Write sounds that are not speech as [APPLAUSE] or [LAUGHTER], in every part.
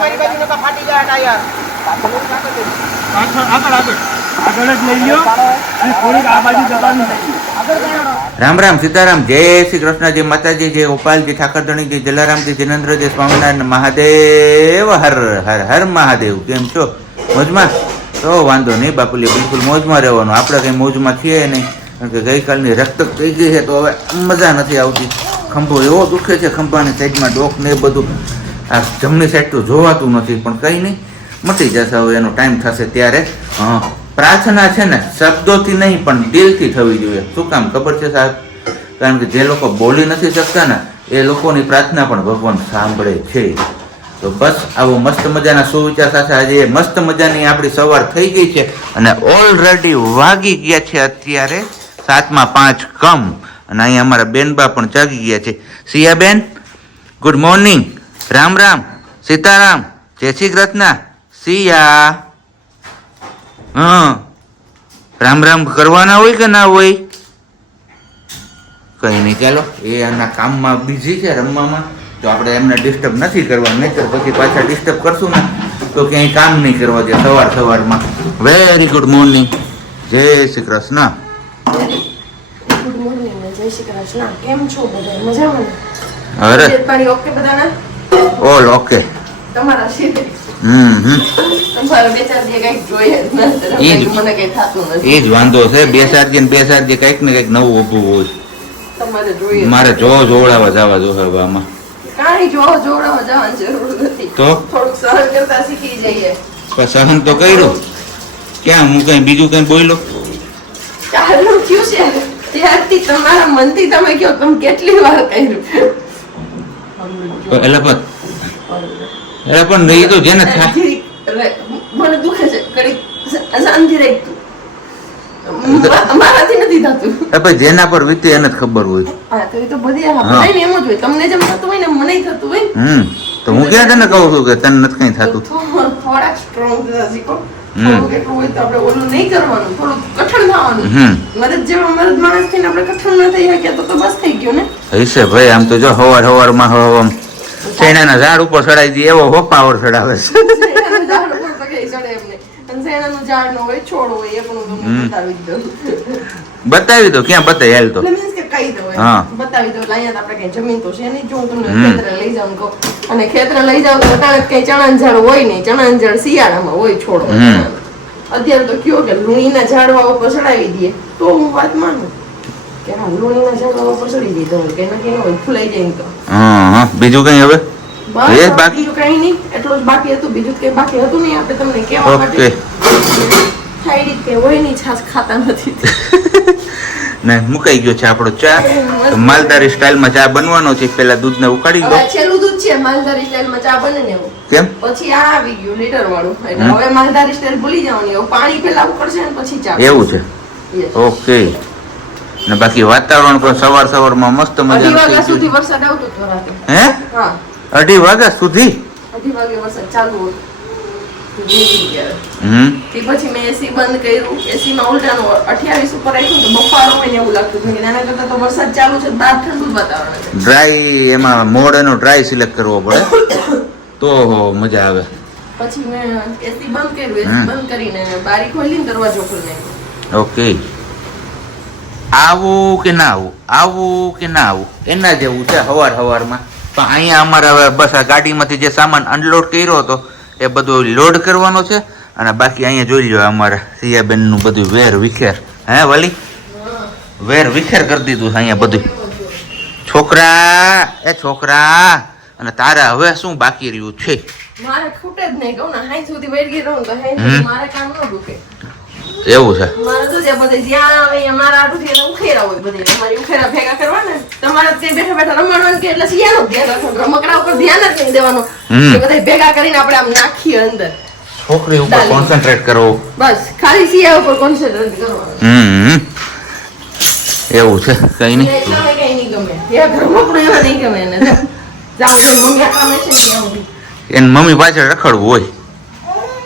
જાય રામ રામ, સીતારામ, જય શ્રી કૃષ્ણ જય માતાજી, જય ગોપાલજી ઠાકરધણીજી જલારામજી જિનેન્દ્રજી સ્વામિનારાયણ, મહાદેવ, હર હર હર મહાદેવ. કેમ છો? મોજમાં? તો વાંધો નહીં બાપુલી, બિલકુલ મોજમાં રહેવાનું. આપણે કંઈ મોજમાં છીએ નહીં. કારણ કે ગઈકાલની રક્ત થઈ ગઈ છે, તો હવે મજા નથી આવતી. ખંભો એવો દુખે છે, ખંભાની સાઈડમાં ડોક ને બધું. આ જમણી સાઈડ તો જોવાતું નથી, પણ કંઈ નહીં. મટી જશે, હવે એનો ટાઈમ થશે ત્યારે. પ્રાર્થના છે ને, શબ્દોથી નહીં, પણ દિલથી થવી જોઈએ. શું કામ ખબર છે સાહેબ? કારણ કે જે લોકો બોલી નથી શકતા ને, એ લોકોની પ્રાર્થના પણ ભગવાન સાંભળે છે. તો બસ, આવો મસ્ત મજાના સુવિચાર સાથે આજે મસ્ત મજાની આપણી સવાર થઈ ગઈ છે અને ઓલરેડી વાગી ગયા છે અત્યારે સાતમાં પાંચ કમ. અને અહીંયા અમારા બેનબા પણ જાગી ગયા છે. સિયાબેન ગુડ મોર્નિંગ રામ રામ સીતારામ જય શ્રી કૃષ્ણ સિયા. હા. રામ રામ કરવાના હોય કે ના હોય? કઈ નહીં ચાલો. એ એના કામમાં બિઝી છે રમવામાં. તો આપણે એમને ડિસ્ટર્બ નથી કરવા નહીતર પછી પાછા ડિસ્ટર્બ કરશું ને તો ક્યાંય કામ નહીં કરવા દે સવાર સવારમાં. વેરી ગુડ મોર્નિંગ જય શ્રી કૃષ્ણ. ગુડ મોર્નિંગ જય શ્રી કૃષ્ણ. કેમ છો બધા? મજામાં અરે. ઓકે બધાના? All okay. તમારા એ જ વાંધો છે. બે બે કંઈક ને કંઈક નવું હોય. મારે જો જોડાવા જવા જોશે હવે આમાં. તો? સહન તો કર્યો. ક્યાં હું કઈ બીજું કઈ બોલ્યો? ચાલુ થયું છે. ત્યારથી તમારા મનથી તમે કહો તમે કેટલી વાર કર્યું. એટલે પણ એટલે પણ એ તો જેને મને દુખે છે ઘડીક શાંતિ રાખતું મારાથી નથી થતું. એ જેના પર વીતે એને જ ખબર હોય. હા તો એ તો બધી હા, હા. એમ જ હોય. તમને જેમ થતું હોય ને મને થતું હોય હમ. તો હું ક્યાં તને કહું છું કે તને નથી કઈ થતું? થોડાક સ્ટ્રોંગ શીખો હશે ભાઈ આમ તો જો હવાર હવારમાં હવા શેણાના ઝાડ ઉપર ચડાઈ દે એવો હો પાવર ચડાવે છે. બતાવી દો ક્યાં બતાવી હાલ તો. હા. બતાવી અહીંયા આપણે કઈ જમીન તો છે નહીં જો હું તમને. ખેતરે લઈ જાઉં કહું. અને ખેતરે લઈ જાઉં તો અટાણે કઈ ચણાનું ઝાડ હોય નહીં ચણાનું ઝાડ શિયાળામાં હોય છોડ અત્યારે તો કયો કે લુણીના ઝાડવા ઉપર ચડાવી દઈએ તો હું વાત માનું બીજું કઈ હવે? એ બાકી? કઈ નહીં. એટલું જ બાકી હતું બીજું કઈ બાકી હતું નહીં આપણે તમને કહેવા માટે. થાયરી કે હોય નહીં છાશ ખાતા નથી. [LAUGHS] ને મુકાઈ ગયો છે આપણો ચા. માલદારી બનવાનો છે પેલા દૂધને ઉકાળી દો છેલ્લું દૂધ છે માલધારી સ્ટાઈલમાં ચા બને ને કેમ? પછી આ આવી ગયું લીટર વાળું. એટલે હવે માલદારી સ્ટાઈલ ભૂલી જવાની પાણી પેલા ઉકળશે ને પછી ચા એવું છે. ઓકે. ને બાકી વાતાવરણ પણ સવાર સવારમાં મસ્ત મજા સુધી વરસાદ આવતો હતો રાતે. હે? હા. અઢી વાગ્યા સુધી? અઢી વાગે વરસાદ ચાલુ હતો. ભેગી ગયા. હમ. તે પછી મેં એસી બંધ કર્યું. એસી માં ઉલટાનું અઠ્યાવીસ ઉપર રાખ્યું તો બફારો હોય ને એવું લાગતું હતું. કે કરતા તો વરસાદ ચાલુ છે બહાર ઠંડુ વાતાવરણ છે. ડ્રાય એમાં મોડ એનો ડ્રાય સિલેક્ટ કરવો પડે. તો મજા આવે. પછી મેં એસી બંધ કર્યું. એસી બંધ કરીને બારી ખોલીને દરવાજો ખોલી ઓકે આવું કે ના આવું? આવું કે ના આવું? એના જેવું છે હવાર હવારમાં. તો અહીંયા અમારે હવે બસ આ ગાડીમાંથી જે સામાન અનલોડ કર્યો હતો એ બધું લોડ કરવાનો છે. અને બાકી અહીંયા જોઈ લો અમારે સિયાબેનનું બધું વેર વિખેર. હે વાલી? વેર વિખેર કરી દીધું છે અહીંયા બધું. છોકરા એ છોકરા અને તારા હવે શું બાકી રહ્યું છે? મારે ખૂટે જ નહીં કહું ને હાઈ સુધી બેઠ રહું તો હાઈ મારે કામ ન દુખે. એવું છે. મારે તો જે બધે જ્યાં આવે અહીંયા મારા આટુથી એને ઉખેરા હોય બધે. અમારી ઉખેરા ભેગા કરવાના. તમારે તે બેઠા બેઠા રમવાનું કે એટલે શિયાળો ધ્યાન રાખવાનું રમકડા ઉપર ધ્યાન જ નહીં દેવાનું. એ બધા ભેગા કરીને આપણે આમ નાખીએ અંદર. છોકરી ઉપર. કોન્સન્ટ્રેટ કરવો. બસ ખાલી શિયા ઉપર કોન્સન્ટ્રેટ કરવાનું. હમ. એવું છે. કઈ નહીં એટલા કઈ નહીં ગમે. રમકડું એવા નહીં ગમે એને. ભાઈ મમ્મી આ કામે છે ને સુધી. એની મમ્મી પાછળ રખડવું હોય.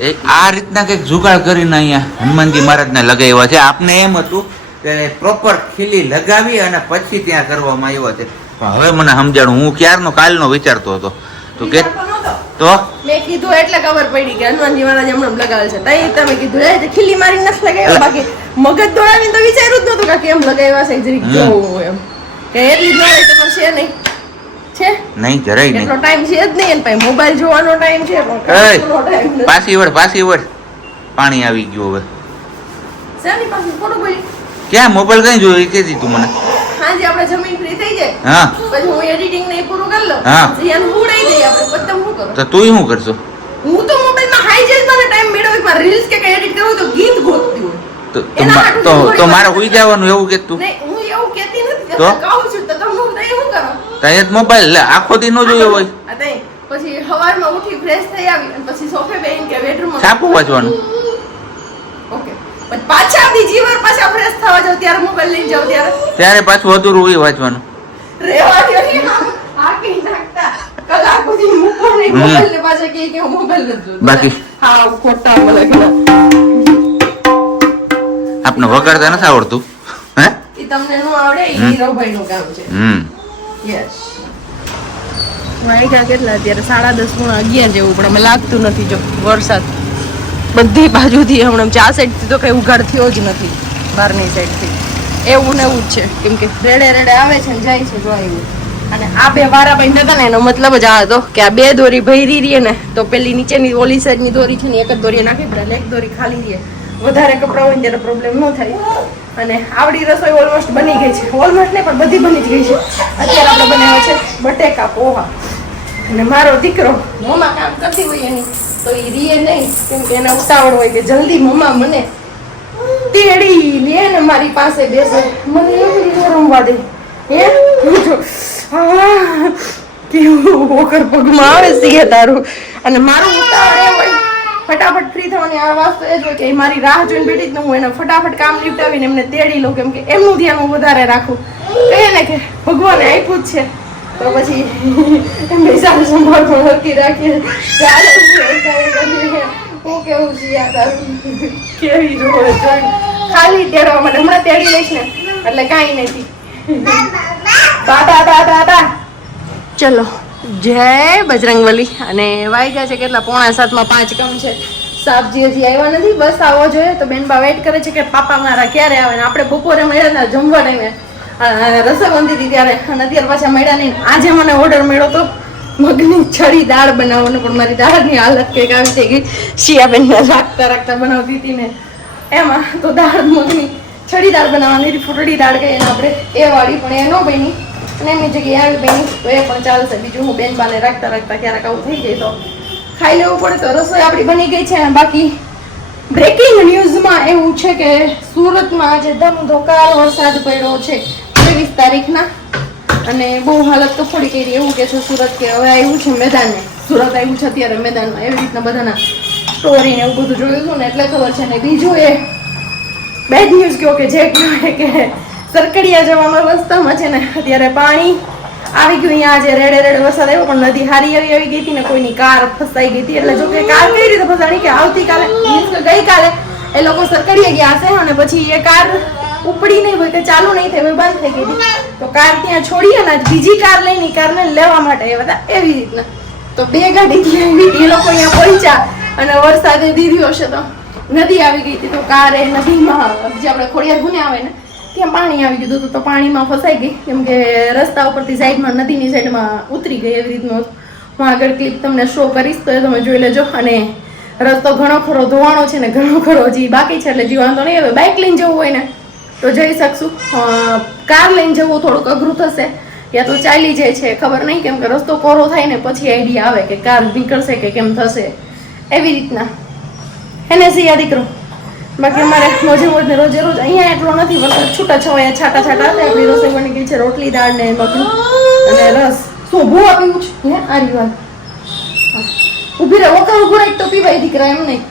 એ આ રીતના કંઈક જુગાડ કરીને અહીંયા હનુમાનજી મહારાજને લગાવ્યા છે. આપને એમ હતું કે પ્રોપર ખીલી લગાવી અને પછી ત્યાં કરવામાં આવ્યો છે. પણ હવે મને સમજાણું હું ક્યારનો કાલનો વિચારતો હતો. તો કે તો? મેં કીધું એટલે ખબર પડી કે હનુમાનજી મહારાજ હમણાં લગાવેલ છે. તઈ તમે કીધું એ ખીલી મારી નથી લગાવ્યા બાકી મગજ દોડાવીને તો વિચાર્યું જ નતું કે કેમ લગાવ્યા છે. જરીક. જોવું એમ. કે એટલી જ નોલેજ તમારે છે નહીં. છે? નહીં જરાય નહીં. એટલો ટાઈમ છે જ નહીં ભાઈ મોબાઈલ જોવાનો ટાઈમ છે નથી. પાછી વળ પાછી વળ. પાણી આવી ગયું હવે. શેની પાસે ખોટું બોલી ક્યાં? મોબાઈલ કઈ જોયું? એ દી તું મને. હાજી આપણે જમીન ફ્રી થઈ જાય. હા. પછી હું એડિટિંગ ને પૂરું કરી લઉં. હા. એનું ઉડાઈ દઈએ આપણે પછી તમે શું કરો? તો તું શું કરશો? હું તો મોબાઈલમાં હાઈ જઈને મને ટાઈમ મેળવ્યો મારે રીલ્સ કે કઈ એડિટ કરવું તો ગીત ગોતતી હોય. તો તો મા- મારે. હોઈ જવાનું એવું કે તું? નહીં હું એવું કહેતી નથી તો? કહું છું તો તમે ત્યાં જ મોબાઈલ લે આખો દી ન જોયો હોય. પછી સવારમાં ઉઠી ફ્રેશ થઈ આવી અને પછી સોફે બેહીને કે બેડરૂમમાં છાપું વાંચવાનું. ઓકે પછી પાછા દી જીવર પાછા ફ્રેશ થવા જાવ ત્યારે મોબાઈલ લઈને જાવ ત્યારે. ત્યારે પાછું અધૂરું હોય વાંચવાનું. રેવા દ્યો હાકી નાખતા. કલાક સુધી મૂકો નહીં મોબાઈલ ને પાછા કે કે મોબાઈલ ન જોતો. બાકી? હા ખોટા બોલે આપને વગાડતા નથી આવડતું હે? ઈ તમને નો આવડે ઈ રવભાઈ નું કામ છે. હમ. યસ સાડા દસ ગુણા અગિયાર જેવું, પણ બધી બાજુથી હમણાં ઉઘાડ થયો જ નથી, બહારની એવું ને એવું જ છે, કેમ કે રેડે રેડે આવે છે ને જાય છે જો અને આ બે વારા હતા ને, એનો મતલબ જ આ હતો કે આ બે દોરી ભરી રહી ને, તો પેલી નીચેની ઓલી સાઈડની દોરી છે ને, એક જ દોરી નાખી પડે એક દોરી ખાલી રહીએ. વધારે કપડાં હોય ત્યારે પ્રોબ્લેમ ન થાય. અને આવડી રસોઈ ઓલમોસ્ટ બની ગઈ છે. ઓલમોસ્ટ નહીં, પણ બધી બની જ ગઈ છે. અત્યારે આપણે બનાવ્યા છે બટેકા પોહા. અને મારો દીકરો મમ્મા કામ કરતી હોય એની, તો એ રીએ નહીં, કેમ કે એને ઉતાવળ હોય કે જલ્દી મમ્મા મને તેડી લે ને મારી પાસે બેસે. મને એવું રમવા દે. હે? કેવું ઓકર પગમાં આવે છે તારું. અને મારું ઉતાવળ એ હોય ફટાફટ ફ્રી થવાની આ વાસ્તુ એ જ હોય કે એ મારી રાહ જોઈને બેઠી જ ન હું એને ફટાફટ કામ નિપટાવીને એમને તેડી લઉં કેમ કે એમનું ધ્યાન હું વધારે રાખું. કહીએ ને કે ભગવાને આપ્યું જ છે. તો પછી એમની સાથે સંભાળ પણ નક્કી રાખીએ. ચાલે હું કેવું છે યાર તારું? કેવી જોવે ખાલી તેડવા માટે. હમણાં તેડી લઈશ ને એટલે કાંઈ નથી. દાદા દાદા દાદા ચલો. જય બજરંગબલી. અને વાગ્યા છે કેટલા? પોણા સાતમાં પાંચ કમ છે. સાપજી હજી આવ્યા નથી. બસ આવવો જોઈએ. તો બેનબા વેઇટ કરે છે કે પાપા મારા ક્યારે આવે ને આપણે બપોરે મળ્યા હતા જમવા ટાઈમે રસોબંધી હતી ત્યારે. અને અત્યારે પાછા મળ્યા નહીં. આજે મને ઓર્ડર મળ્યો તો મગની છડી દાળ બનાવવાનું. પણ મારી દાળની હાલત કંઈક આવી થઈ ગઈ શિયાબેનને રાખતા રાખતા બનાવતી હતી ને. એમાં તો દાળ મગની છડી દાળ બનાવવાની ફૂટડી દાળ કહીએ આપણે. એ વાળી પણ એ ન બની. અને એમની જગ્યાએ આવી બની, તો એ પણ ચાલશે. બીજું હું બેન બાને રાખતા રાખતા ક્યારેક આવું થઈ જાય તો ખાઈ લેવું પડે તો રસોઈ આપણી બની ગઈ છે. અને બાકી બ્રેકિંગ ન્યૂઝમાં એવું છે કે સુરતમાં આજે ધમધોકાર વરસાદ પડ્યો છે ત્રેવીસ તારીખના. અને બહુ હાલત તો ફોડી કરી એવું કે છે સુરત કે હવે આવ્યું છે મેદાને સુરત આવ્યું છે અત્યારે મેદાનમાં. એવી રીતના બધાના સ્ટોરી એવું બધું જોયું હતું ને, એટલે ખબર છે. ને બીજું એ બેડ ન્યૂઝ કહો કે જે કહેવાય કે સરકડિયા જવામાં રસ્તામાં છે ને, અત્યારે પાણી આવી ગયું. અહીંયા આજે રેડે રેડે વરસાદ આવ્યો, પણ નદી હારી એવી આવી ગઈ હતી ને, કોઈની કાર ફસાઈ ગઈ હતી. એટલે જો કે કાર કઈ રીતે ફસાણી કે આવતીકાલે ગઈકાલે એ લોકો સરકડીએ ગયા હશે અને પછી એ કાર ઉપડી નહીં હોય કે ચાલુ નહીં થઈ હોય બંધ થઈ ગઈ તો કાર ત્યાં છોડી અને બીજી કાર લઈને કારને લેવા માટે આવ્યા હતા, એવી રીતના. તો બે ગાડી એ લોકો અહીંયા પહોંચ્યા અને વરસાદે દીધી હશે તો નદી આવી ગઈ હતી. તો કાર એ નદીમાં, જે આપણે ખોડિયાર ગુને આવે ને ત્યાં પાણી આવી ગયું હતું તો પાણીમાં ફસાઈ ગઈ. કેમ કે રસ્તા ઉપરથી સાઈડમાં, નદીની સાઈડમાં ઉતરી ગઈ એવી રીતનું હું આગળ ક્લિપ તમને શો કરીશ, તો એ તમે જોઈ લેજો. અને રસ્તો ઘણો ખરો ધોવાણો છે ને ઘણો ખરો હજી બાકી છે, એટલે હજી તો નહીં. હવે બાઇક લઈને જવું હોય ને, તો જઈ શકશું. કાર લઈને જવું થોડુંક અઘરું થશે. યા તો ચાલી જાય છે, ખબર નહીં. કેમ કે રસ્તો કોરો થાય ને પછી આઈડિયા આવે કે કાર નીકળશે કે કેમ થશે. એવી રીતના. એને સિયા દીકરો. બાકી અમારે રોજે રોજ ને રોજે રોજ અહીંયા એટલો નથી વરસાદ. છૂટા છવાયા, છાટા છાટા. હતા આપણી રસોઈ બની ગઈ છે, રોટલી, દાળ ને મખની અને રસ. શું પીવું છે હે આ રીવાલ ઊભી રહે ઓકા ઊભું રાખ, તો પીવાય દીકરા એમ નહીં.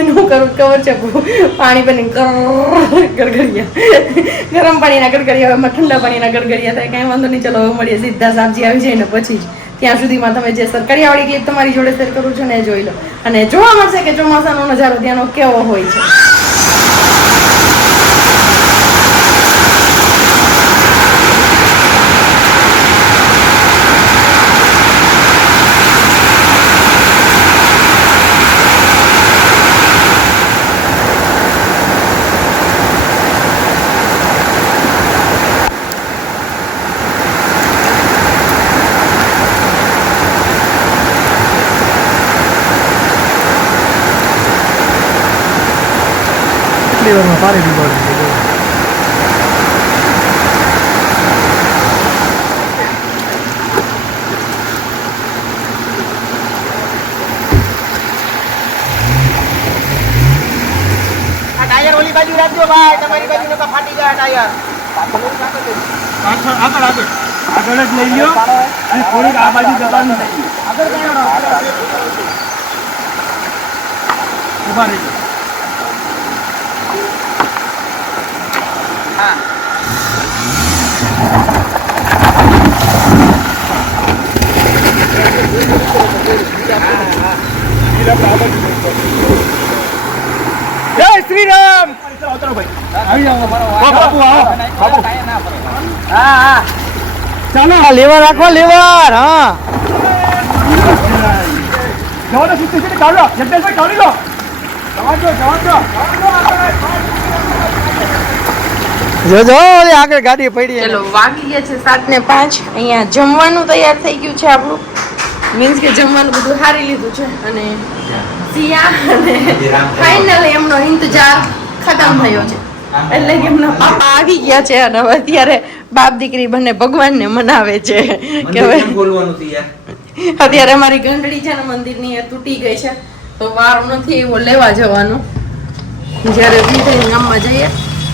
એનું કરું? કવર છે પાણી બની ગરગડિયા ગરમ પાણીના ગરગડિયા એમાં ઠંડા પાણીના ગરગડિયા થાય, કાંઈ વાંધો નહીં. ચલો હવે મળીએ. સીધા સાબજી આવી જાય ને પછી જ. ત્યાં સુધીમાં તમે જે સરકડિયાવાળી ક્લિપ તમારી જોડે શેર કરું છું ને જોઈ લો. અને જોવા મળશે કે ચોમાસાનો નજારો ત્યાંનો કેવો હોય છે. કેટલી વારમાં દીધો ઓલી બાજુ રાખજો ભાઈ તમારી બાજુ તો ફાટી ગયા ટાયર. આગળ આગળ. આગળ જ લઈ લ્યો. અને થોડીક આ બાજુ દબાણ ઊભા રહીજો. જય શ્રી રામ ચાલો. લેવર રાખો લેવર હા. જવાનો સિત્તેર કાઢો જગદીશભાઈ કાઢી લો જવાન જો જવાન. દો જોજો આગળ ગાડી પડી ચલો વાગી ગયા છે સાત ને પાંચ. અહીંયા જમવાનું તૈયાર થઈ ગયું છે આપણું. મીન્સ કે જમવાનું બધું હારી લીધું છે અને સિયા અને ફાઇનલી એમનો ઇંતજાર ખતમ થયો છે. એટલે કે એમના પાપા આવી ગયા છે અને હવે અત્યારે બાપ દીકરી બંને ભગવાનને મનાવે છે. કે હવે અત્યારે અમારી ઘંટડી છે ને મંદિરની એ તૂટી ગઈ છે. તો વારો નથી એવો લેવા જવાનો. જ્યારે બીજા ગામમાં જઈએ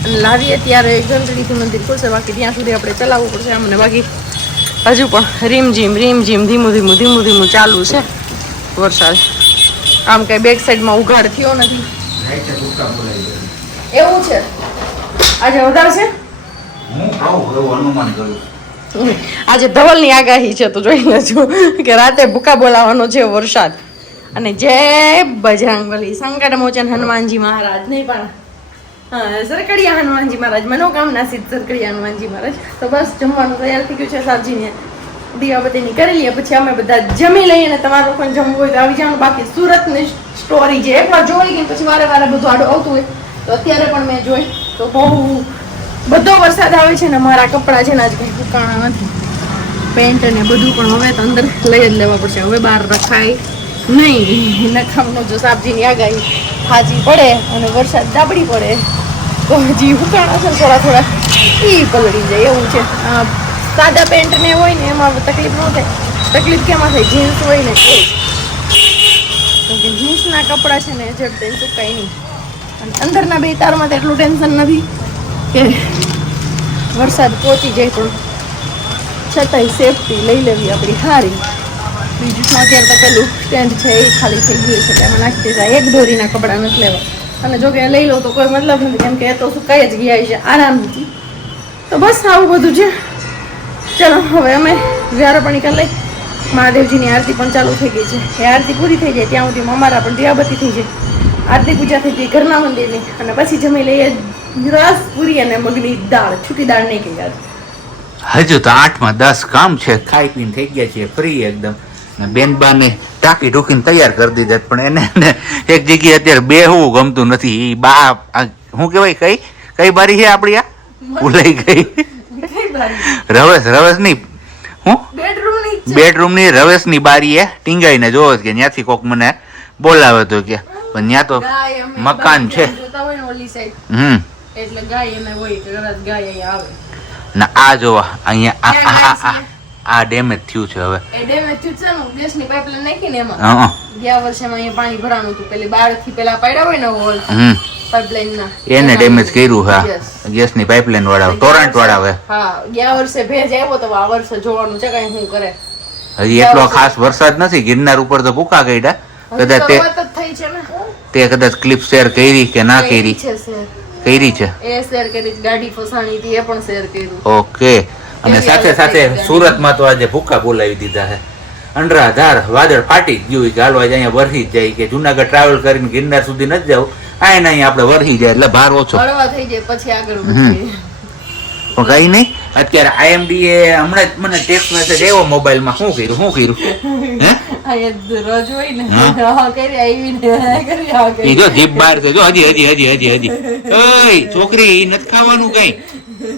લાવીએ ત્યારે ઘંટડીથી મંદિર ખુલશે બાકી ત્યાં સુધી આપણે ચલાવવું પડશે અમને બાકી હજુ પણ રીમ જીમ રીમ જીમ ધીમું ધીમું ધીમું ધીમું ચાલુ છે વરસાદ. આમ કઈ બેક સાઈડમાં ઉઘાડ થયો નથી. એવું છે? આજે વધારે છે આજે ધવલની આગાહી છે તો જોઈ લેજો કે રાતે ભૂકા બોલાવાનો છે વરસાદ. અને જય બજરંગબલી. સંકટ મોચન હનુમાનજી મહારાજ નહીં પણ સરકડિયા હનુમાનજી મહારાજ, મનોકામના સિદ્ધ સરકડિયા હનુમાનજી મહારાજ. તો બસ જમવાનું તૈયાર થઈ ગયું છે સાબજીને દીવાબત્તીની કરી લઈએ પછી અમે બધા જમી લઈએ અને તમારું પણ જમવું હોય તો આવી જવાનું બાકી સુરતની સ્ટોરી છે એકવાર જોઈ ગઈ, પછી વારે વારે બધું આડું આવતું હોય. તો અત્યારે પણ મેં જોઈ. તો બહુ બધો વરસાદ આવે છે ને મારા કપડાં છે ને આજ કંઈ સુકાણા નથી. પેન્ટ ને બધું પણ હવે તો અંદર લઈ જ લેવા પડશે. હવે બહાર રખાય નહીં. નખામનો જો સાબજીની આગાહી હાજી પડે અને વરસાદ દાબડી પડે. તો હજી ઉકાળા છે થોડા થોડા. ઈ પલળી જાય, એવું છે. સાદા પેન્ટ ને હોય ને, એમાં તકલીફ ન થાય. તકલીફ કેમાં થાય? જીન્સ હોય ને એ જ. કેમ કે જીન્સના કપડાં છે ને ઝડપે સુકાય નહીં. અને અંદરના બે તારમાં તો એટલું ટેન્શન નથી કે વરસાદ પહોંચી જાય પણ છતાંય સેફટી લઈ લેવી આપણી સારી બીજું અત્યારે તો પેલું સ્ટેન્ડ છે, એ ખાલી થઈ ગયું છે એમાં નાખી દીધા. એક દોરીના કપડાં નથી લેવા. અને જો કે લઈ લો તો કોઈ મતલબ નથી. કેમ કે એ તો સુકાઈ જ ગયા છે, આરામથી. તો બસ આવું બધું છે. ચલો, હવે અમે વ્યારો પણ નીકળ લઈ મહાદેવજીની આરતી પણ ચાલુ થઈ ગઈ છે. એ આરતી પૂરી થઈ જાય ત્યાં સુધી અમારા પણ દિયાબત્તી થઈ જાય. આરતી પૂજા થઈ ગઈ ઘરના મંદિરની. અને પછી જમી લઈએ રસ, પૂરી અને મગની દાળ. છૂટી દાળ નહીં કહી હજુ તો આઠમાં દસ કામ છે. ખાઈ પીને થઈ ગયા છે ફ્રી એકદમ. બેનબાને ટાંકી ઢોકીને તૈયાર કરી દીધા પણ એને એક જગ્યાએ અત્યારે બેહવું ગમતું નથી. એ બા શું કહેવાય? કઈ? કઈ બારી છે આપણી આ? ભૂલાઈ ગઈ. રવેશ રવેશની હું. બેડરૂમની રવેશની બારી એ ટીંગાઈને જોવો કે ત્યાંથી કોક મને બોલાવે તો કે. પણ ત્યાં તો મકાન છે. હમ. એટલે ગાય એને હોય ગાય આવે. ના આ જોવા. અહીંયા આ- આ આ- આ ડેમેજ થયું છે હવે. એ ડેમેજ થયું છે ને ગેસની પાઇપલાઇન નાખી ને એમાં. હા ગયા વર્ષે માં અહીંયા પાણી ભરાણું હતું. પેલી બહારથી પેલા પાડ્યા હોય ને હોલ હમ. પાઇપલાઇન ના એને ડેમેજ કર્યું હા. ગેસની પાઇપલાઇન વાળા ટોરન્ટ વાળા હવે. હા ગયા વર્ષે ભેજ આવ્યો તો આ વર્ષે જોવાનું છે કઈ શું કરે. હજી એટલો ખાસ વરસાદ નથી ગિરનાર ઉપર તો ભૂકા ગઈડા કદાચ તે તે કદાચ ક્લિપ શેર કરી કે ના કરી કરી. છે એ શેર કરી ગાડી ફસાણી હતી એ પણ શેર કર્યું. ઓકે અને સાથે સાથે સુરતમાં તો આજે ભૂકા બોલાવી દીધા છે. અંડરાધાર વાદળ ફાટી ગયું કે હાલો જાય વરસી જ જાય કે જુનાગઢ ટ્રાવેલ કરીને ગિરનાર સુધી નથી જવું આય નહીં આપણે વરસી જાય એટલે ભાર ઓછો. થઈ જાય પછી આગળ પણ કઈ નહીં. અત્યારે આઈએમડી એ હમણાં જ મને ટેક્સ મેસેજ આવ્યો મોબાઈલમાં શું કર્યું શું કર્યું? હે? હોય ને હા. હા કરી આવી ને કરી હા એ જો જીભ બહાર છે જો હજી હજી હજી હજી હજી. [LAUGHS] ઓય છોકરી નથી ખાવાનું કઈ.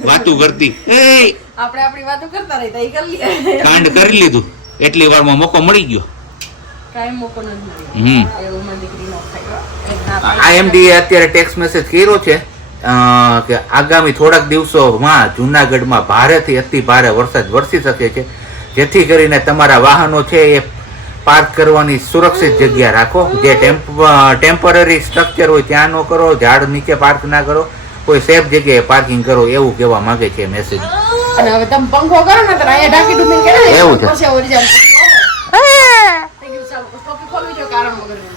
વાતું કરતી. એય આપણે આપણી વાતો કરતા રહેતા એ કરી લઈએ કાંડ કરી લીધું. એટલી વારમાં મોકો મળી ગયો. કાઈ મોકો નથી હમ. એવું દીકરી નો ખાય. આઈએમડી અત્યારે ટેક્સ મેસેજ કર્યો છે કે આગામી થોડાક દિવસોમાં જૂનાગઢમાં ભારેથી અતિ ભારે વરસાદ વરસી શકે છે. જેથી કરીને તમારા વાહનો છે એ પાર્ક કરવાની સુરક્ષિત જગ્યા રાખો. જે ટેમ્પરરી સ્ટ્રક્ચર હોય ત્યાં ન કરો ઝાડ નીચે પાર્ક ના કરો. કોઈ સેફ જગ્યાએ પાર્કિંગ કરો એવું કહેવા માંગે છે મેસેજ. અને હવે તમે પંખો કરો ને તો અહીંયા ઢાંકી ડૂબીને કરે ને, એવું છે. પછી ઓરી જાય. થઈ ગયું ચાલો. ટોપિક ખોલવી જોઈએ કારણ વગરની.